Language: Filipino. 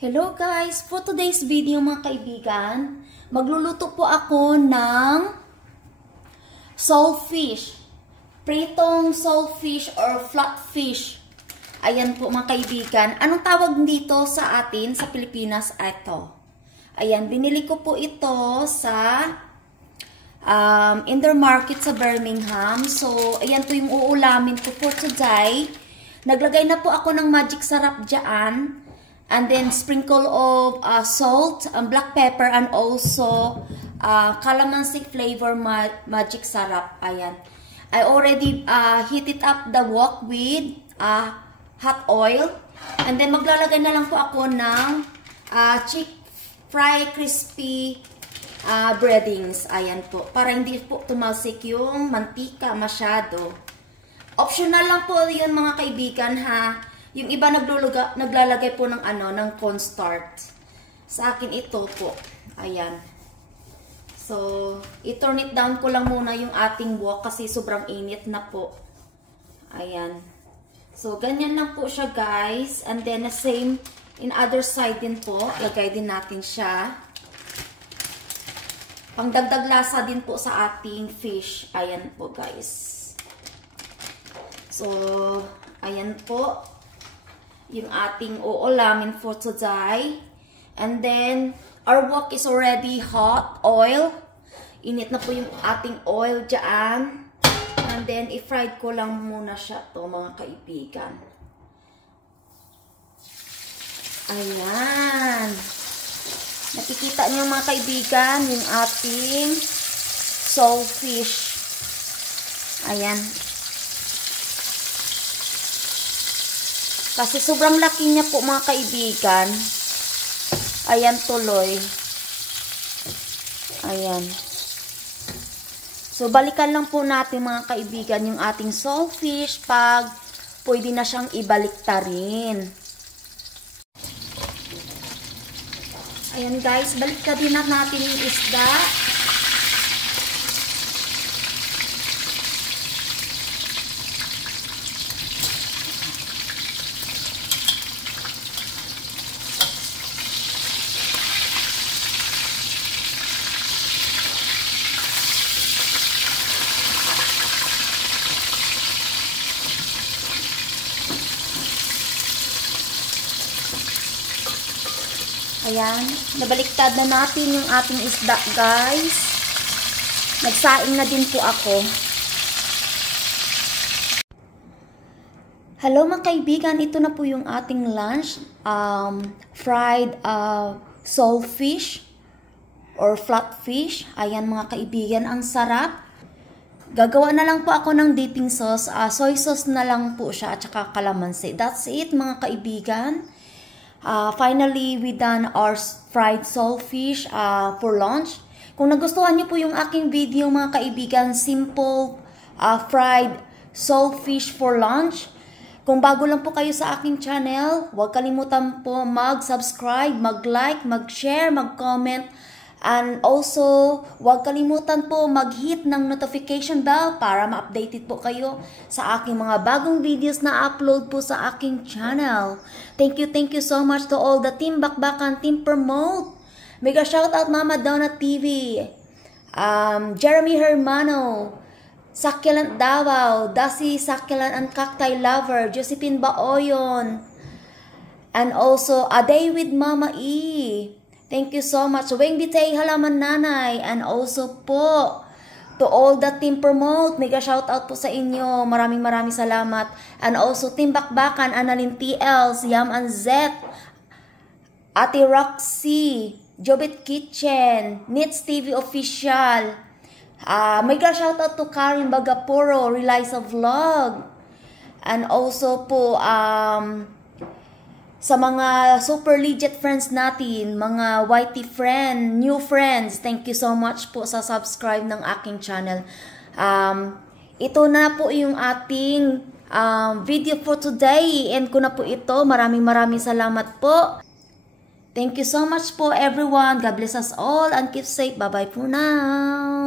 Hello guys! For today's video mga kaibigan, magluluto po ako ng saltfish. Pritong saltfish or flatfish. Ayan po mga kaibigan. Anong tawag dito sa atin sa Pilipinas? Ito. Ayan, binili ko po ito sa Indoor Market sa Birmingham. So, ayan po yung uulamin ko for today. Naglagay na po ako ng magic sarap dyan. And then sprinkle of salt, black pepper, and also calamansi flavor magic sarap. Ayan. I already heated up the wok with hot oil. And then maglalagay na lang po ako ng fry crispy breadings. Ayan po. Para hindi po tumalsik yung mantika masyado. Optional lang po yun mga kaibigan ha. Yung iba naglalagay po ng ng cornstarch. Sa akin ito po. Ayan. So, i-turn it down ko lang muna yung ating wok kasi sobrang init na po. Ayan. So, ganyan lang po siya guys. And then, the same in other side din po. Lagay din natin siya. Pangdagdag lasa din po sa ating fish. Ayan po guys. So, ayan po. Yung ating uulamin for today. And then, our wok is already hot oil. Init na po yung ating oil dyan. And then, i-fried ko lang muna siya to mga kaibigan. Ayan. Nakikita niyo mga kaibigan, yung ating saltfish. Ayan. Kasi sobrang laki niya po mga kaibigan. Ayan tuloy. Ayan. So balikan lang po natin mga kaibigan yung ating saltfish pag pwede na siyang ibaliktarin. Ayan guys, baliktarin na natin yung isda. Ayan, nabaliktad na natin yung ating isda, guys. Nagsaing na din po ako. Hello mga kaibigan, ito na po yung ating lunch. Fried saltfish or flatfish. Ayan mga kaibigan, ang sarap. Gagawa na lang po ako ng dipping sauce. Soy sauce na lang po siya at saka calamansi. That's it mga kaibigan. Finally, we done our fried saltfish for lunch. Kung nagustuhan niyo po yung aking video mga kaibigan, simple fried saltfish for lunch. Kung bago lang po kayo sa aking channel, huwag kalimutan po mag-subscribe, mag-like, mag-share, mag-comment. And also, huwag kalimutan po mag-hit ng notification bell para ma-updated po kayo sa aking mga bagong videos na upload po sa aking channel. Thank you so much to all the Team Bakbakan, Team Promote. Mega shoutout Mama Donna TV, Jeremy Hermano, Succulent Davao, Dasi Succulent and Cacti Lover, Josephine Baoyon, and also A Day with Mama E. Thank you so much. Weng Bitay Halaman Nanay. And also po, to all the Team Promote, mega shoutout po sa inyo. Maraming salamat. And also Team Bakbakan, Annalyn TLs, Yam and Zet, Ate Roxy, Jobit Kitchen, Nits TV Official. Mega shoutout to Karin Bagapuro, Reliza Vlog. And also po, sa mga super legit friends natin, mga YT friend, new friends, thank you so much po sa subscribe ng aking channel. Ito na po yung ating video for today. End ko na po ito. Maraming salamat po. Thank you so much po everyone. God bless us all and keep safe. Bye-bye for now.